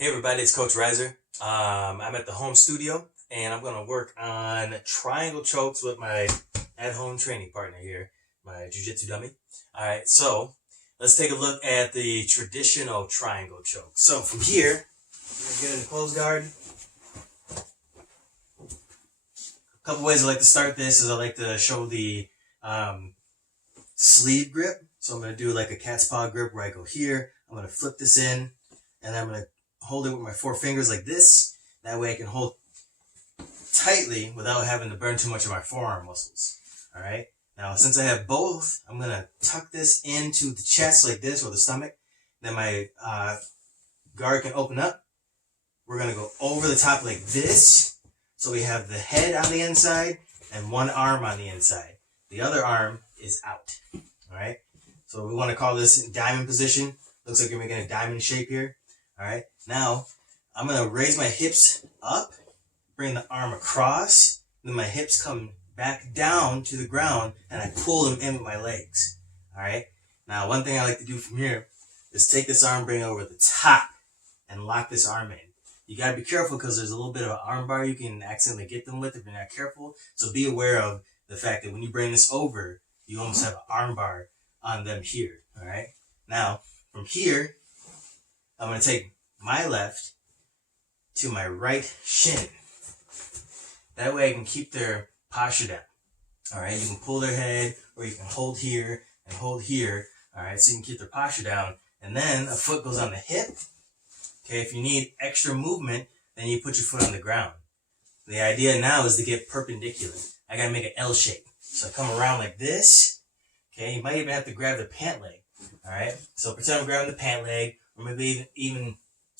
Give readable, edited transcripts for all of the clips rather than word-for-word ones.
Hey everybody, it's Coach Reiser. I'm at the home studio and I'm going to work on triangle chokes with my at-home training partner here, my Jiu Jitsu dummy. Alright, so let's take a look at the traditional triangle choke. So from here, I'm going to get in the closed guard. A couple ways I like to start this is I like to show the sleeve grip. So I'm going to do like a cat's paw grip where I go here. I'm going to flip this in and I'm going to hold it with my 4 fingers like this. That way I can hold tightly without having to burn too much of my forearm muscles. All right. Now, since I have both, I'm going to tuck this into the chest like this or the stomach. Then my guard can open up. We're going to go over the top like this. So we have the head on the inside and one arm on the inside. The other arm is out. All right. So we want to call this diamond position. Looks like you're making a diamond shape here. All right. Now I'm going to raise my hips up, bring the arm across, then my hips come back down to the ground and I pull them in with my legs. All right. Now, one thing I like to do from here is take this arm, bring it over the top and lock this arm in. You got to be careful because there's a little bit of an arm bar you can accidentally get them with if you're not careful. So be aware of the fact that when you bring this over, you almost have an arm bar on them here. All right. Now, from here, I'm going to take my left to my right shin. That way I can keep their posture down. All right. You can pull their head or you can hold here and hold here. All right. So you can keep their posture down. And then a foot goes on the hip. Okay. If you need extra movement, then you put your foot on the ground. The idea now is to get perpendicular. I got to make an L shape. So I come around like this. Okay. You might even have to grab the pant leg. All right. So pretend I'm grabbing the pant leg or maybe even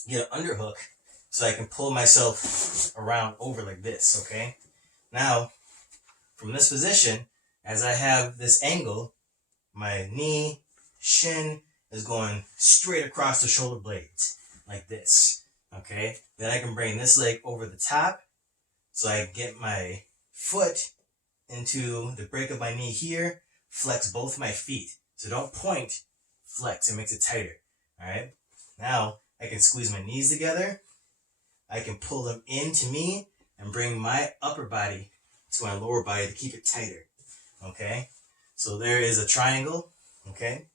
get an underhook so I can pull myself around over like this. Okay. Now, from this position, as I have this angle, my knee, shin is going straight across the shoulder blades like this. Okay. Then I can bring this leg over the top so I get my foot into the break of my knee here, flex both my feet. So don't point, flex. It makes it tighter. All right. Now I can squeeze my knees together. I can pull them into me and bring my upper body to my lower body to keep it tighter. Okay. So there is a triangle. Okay.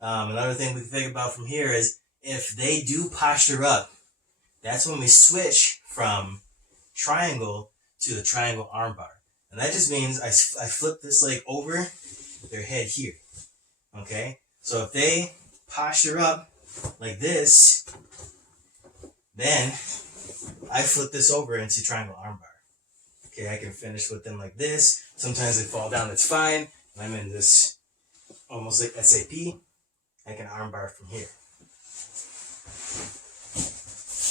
Another thing we can think about from here is if they do posture up, that's when we switch from triangle to the triangle armbar. And that just means I flip this leg over their head here. Okay. So if they posture up like this, then I flip this over into triangle armbar. Okay, I can finish with them like this. Sometimes they fall down, that's fine. I'm in this almost like SAP. I can armbar from here.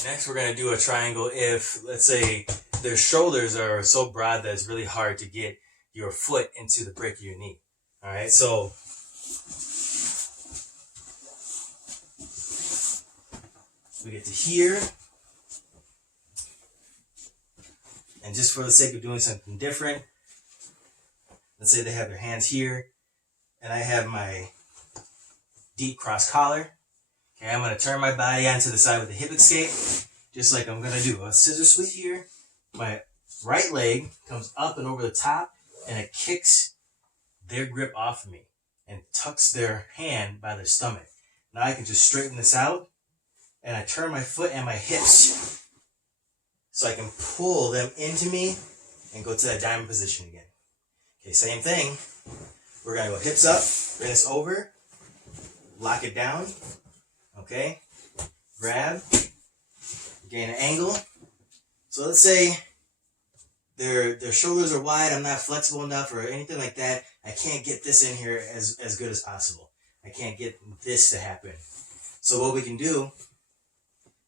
Next, we're going to do a triangle if, let's say, their shoulders are so broad that it's really hard to get your foot into the break of your knee. All right, so we get to here. And just for the sake of doing something different, let's say they have their hands here and I have my deep cross collar. Okay, I'm going to turn my body onto the side with the hip escape, just like I'm going to do a scissor sweep here. My right leg comes up and over the top and it kicks their grip off of me and tucks their hand by their stomach. Now I can just straighten this out and I turn my foot and my hips so I can pull them into me and go to that diamond position again. Okay, same thing. We're going to go hips up, bring this over, lock it down. Okay, grab, gain an angle. So let's say their shoulders are wide, I'm not flexible enough or anything like that. I can't get this in here as good as possible. I can't get this to happen. So what we can do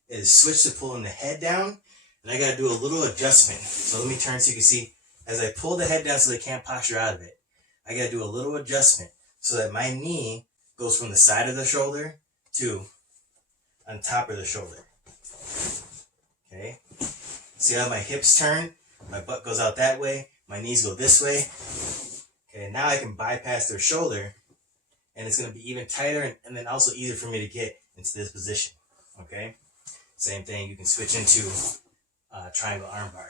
is switch to pulling the head down. And I got to do a little adjustment. So let me turn so you can see. As I pull the head down so they can't posture out of it, I got to do a little adjustment so that my knee goes from the side of the shoulder to on top of the shoulder. Okay. See how my hips turn? My butt goes out that way. My knees go this way. Okay. Now I can bypass their shoulder and it's going to be even tighter and then also easier for me to get into this position. Okay. Same thing, you can switch into triangle armbar.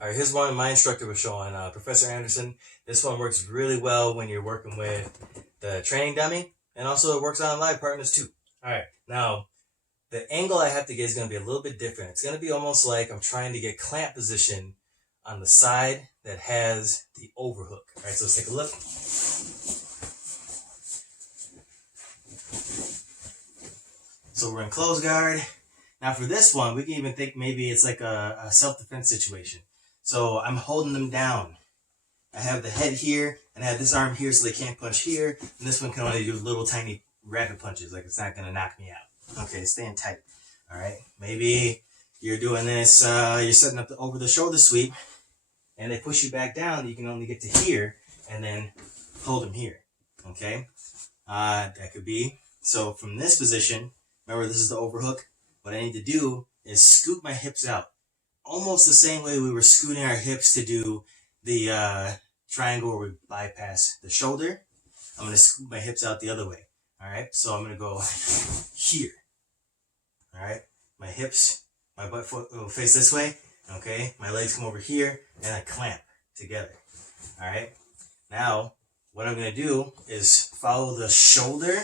Alright, here's one my instructor was showing, Professor Anderson. This one works really well when you're working with the training dummy, and also it works on live partners too. Alright, now the angle I have to get is going to be a little bit different. It's going to be almost like I'm trying to get clamp position on the side that has the overhook. Alright, so let's take a look. So we're in close guard. Now for this one, we can even think maybe it's like a self-defense situation. So I'm holding them down. I have the head here, and I have this arm here so they can't punch here. And this one can only do little tiny rapid punches, like it's not going to knock me out. Okay, staying tight. Alright, maybe you're doing this, you're setting up the over the shoulder sweep, and they push you back down. You can only get to here, and then hold them here. Okay, that could be. So from this position, remember this is the overhook. What I need to do is scoot my hips out. Almost the same way we were scooting our hips to do the triangle where we bypass the shoulder. I'm going to scoot my hips out the other way. Alright, so I'm going to go here. Alright, my hips, my butt foot will face this way. Okay, my legs come over here and I clamp together. Alright, now what I'm going to do is follow the shoulder,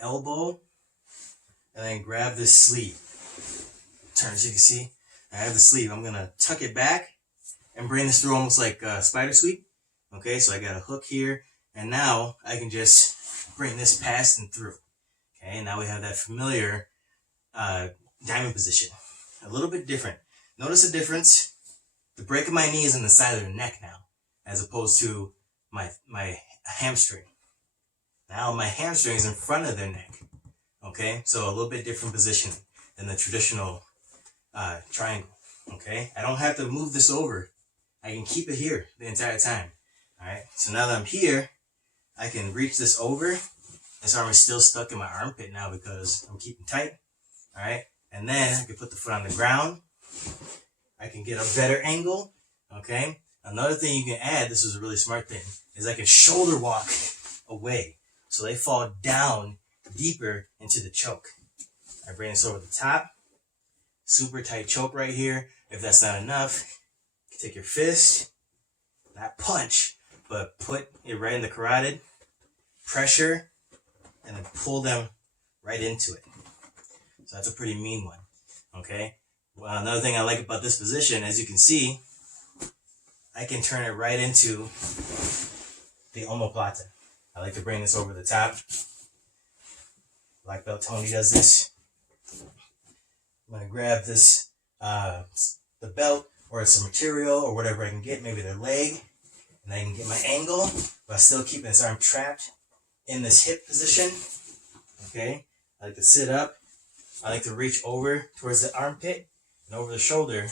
elbow, and then grab this sleeve. Turn so you can see. I have the sleeve. I'm going to tuck it back and bring this through almost like a spider sweep. Okay, so I got a hook here. And now I can just bring this past and through. Okay, now we have that familiar diamond position. A little bit different. Notice the difference. The break of my knee is on the side of the neck now, as opposed to my hamstring. Now my hamstring is in front of their neck. Okay, so a little bit different position than the traditional triangle. Okay, I don't have to move this over. I can keep it here the entire time. Alright, so now that I'm here, I can reach this over. This arm is still stuck in my armpit now because I'm keeping tight. Alright, and then I can put the foot on the ground. I can get a better angle. Okay, another thing you can add, this is a really smart thing, is I can shoulder walk away so they fall down deeper into the choke. I bring this over the top. Super tight choke right here. If that's not enough, you can take your fist, not punch, but put it right in the carotid, pressure, and then pull them right into it. So that's a pretty mean one. Okay. Well, another thing I like about this position, as you can see, I can turn it right into the omoplata. I like to bring this over the top. Black belt Tony does this. I'm going to grab this, the belt, or some material, or whatever I can get, maybe their leg, and I can get my angle, but still keeping this arm trapped in this hip position. Okay, I like to sit up. I like to reach over towards the armpit and over the shoulder,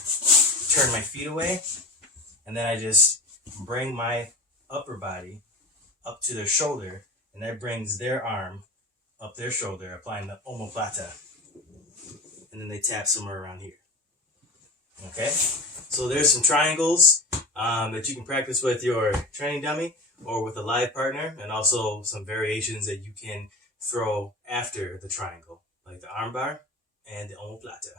turn my feet away, and then I just bring my upper body up to their shoulder, and that brings their arm up their shoulder, applying the omoplata. And then they tap somewhere around here. Okay, so there's some triangles that you can practice with your training dummy or with a live partner, and also some variations that you can throw after the triangle, like the armbar and the omoplata.